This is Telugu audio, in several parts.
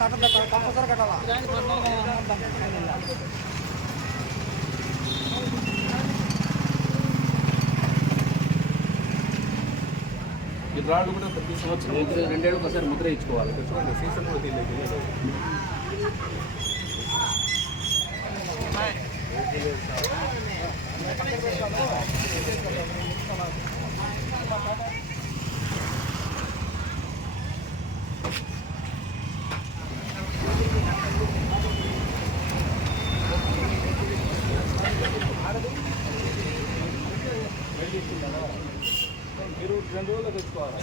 కట్టదా కంపల్సరీ కట్టాలా ఈ రాళ్ళు కూడా ప్రతి సంవత్సరం రెండేళ్ళు ఒకసారి ముద్ర ఇచ్చుకోవాలి. చూడండి సీజన్ కూడా తెలియదు మీరు రెండు రోజులు తెచ్చుకోవాలి?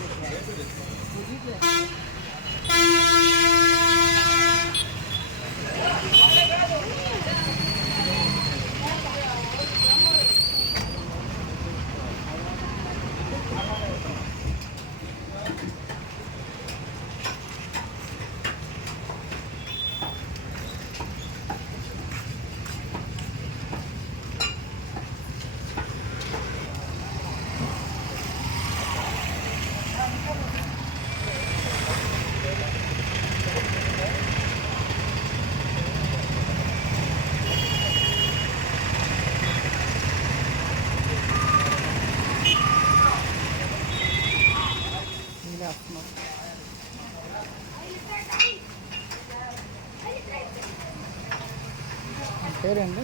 పేరేంటి?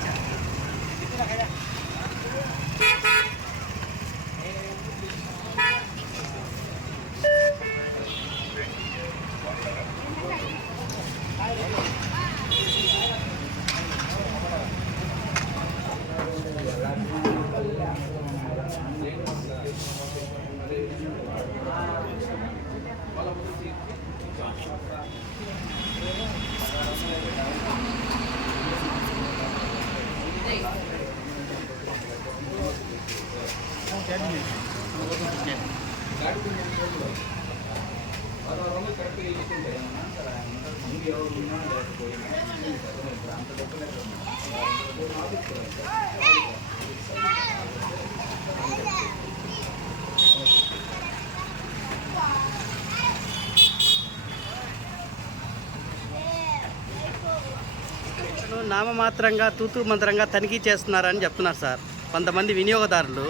నామమాత్రంగా తూతూ మంత్రంగా తనిఖీ చేస్తున్నారని చెప్తున్నారు సార్. కొంతమంది వినియోగదారులు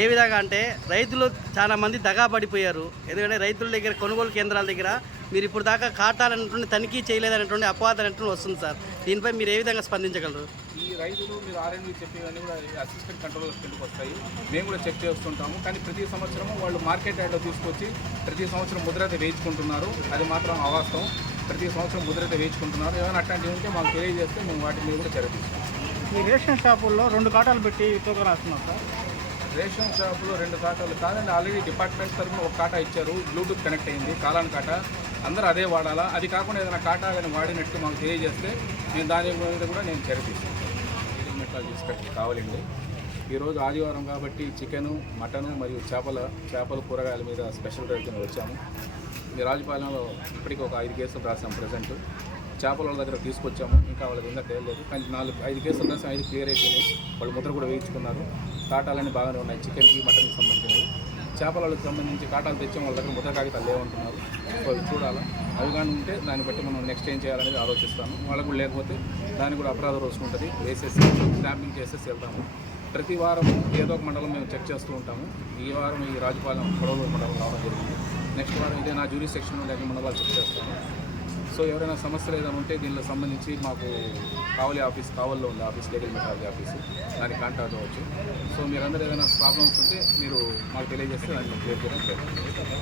ఏ విధంగా అంటే రైతులు చాలామంది దగా పడిపోయారు. ఎందుకంటే రైతుల దగ్గర కొనుగోలు కేంద్రాల దగ్గర మీరు ఇప్పుడు దాకా కాటాలన్నటువంటి తనిఖీ చేయలేదనేటువంటి అపవాదం అనేటువంటి వస్తుంది సార్. దీనిపై మీరు ఏ విధంగా స్పందించగలరు? ఈ రైతులు మీరు ఆర్ఎండ్బి చెప్పేవన్నీ కూడా అసిస్టెంట్ కంట్రోల్ కిందకు వస్తాయి? మేము కూడా చెక్ చేస్తుంటాము. కానీ ప్రతి సంవత్సరం వాళ్ళు మార్కెట్ యార్డ్లో తీసుకొచ్చి ప్రతి సంవత్సరం ముద్రత వేయించుకుంటున్నారు. అది మాత్రం అవాస్తవం. ప్రతి సంవత్సరం ముద్రత వేయించుకుంటున్నారు. ఏమైనా అట్లాంటివి ఉంటే మాకు తెలియజేస్తే మేము వాటి మీద కూడా చర్య తీసుకుంటాం ఈ రేషన్ షాపుల్లో రెండు కాటాలు పెట్టి తూకం రాస్తున్నారు సార్. రేషన్ షాపులో రెండు కాటాలు కాదండి ఆల్రెడీ డిపార్ట్మెంట్ తరఫున ఒక కాటా ఇచ్చారు బ్లూటూత్ కనెక్ట్ అయింది కాలాన్ కాటా. అందరూ అదే వాడాలా? అది కాకుండా ఏదైనా కాటా కానీ వాడినట్టు మాకు తెలియజేస్తే నేను దాని మీద కూడా నేను చర్య తీసుకుంటాను తీసుకెళ్ళి కావాలండి. ఈరోజు ఆదివారం కాబట్టి చికెను మటను మరియు చేపల చేపల కూరగాయల మీద స్పెషల్ రేట్ వచ్చాము. మీ రాజపాలెంలో ఇప్పటికి ఒక ఐదు కేసులు రాసాం ప్రజెంట్ చేపల వాళ్ళ దగ్గర తీసుకొచ్చాము. ఇంకా వాళ్ళకి ఇంకా తేలలేదు కానీ నాలుగు ఐదు కేసులు రాసాం ఐదు క్లియర్ అయిపోయినాయి. వాళ్ళు ముద్ర కూడా వేయించుకున్నారు. కాటాలన్నీ బాగానే ఉన్నాయి. చికెన్కి మటన్కి సంబంధించినవి. చేపల వాళ్ళకి సంబంధించి కాటాలు తెచ్చి వాళ్ళ దగ్గర ముద్ర కాగితాలు లేవంటున్నారు సో అవి చూడాలా. అవి కానీ ఉంటే దాన్ని బట్టి మనం నెక్స్ట్ ఏం చేయాలనేది ఆలోచిస్తాము. వాళ్ళకు కూడా లేకపోతే దానికి కూడా అపరాధ రోజు ఉంటుంది. వేసేసి స్టాంపింగ్ చేసేసి వెళ్తాము. ప్రతి వారం ఏదో ఒక మండలం మేము చెక్ చేస్తూ ఉంటాము. ఈ వారం ఈ రాజపాలెం పొడవలూరు మండలం రావడం జరిగింది. నెక్స్ట్ వారం ఇదే నా జ్యూరీ సెక్షన్ నుండి అన్ని మండలాలు చెక్ చేస్తాను సో ఎవరైనా సమస్యలు ఏదైనా ఉంటే దీనిలో సంబంధించి మాకు కావలి ఆఫీస్ కావల్లో ఉంది ఆఫీస్ లీగల్ మెటాలజీ ఆఫీసు దాన్ని కాంటాక్ట్ అవ్వచ్చు. సో మీరందరూ ఏదైనా ప్రాబ్లమ్స్ ఉంటే మీరు మాకు తెలియజేస్తే దాన్ని క్లియర్ చేయడం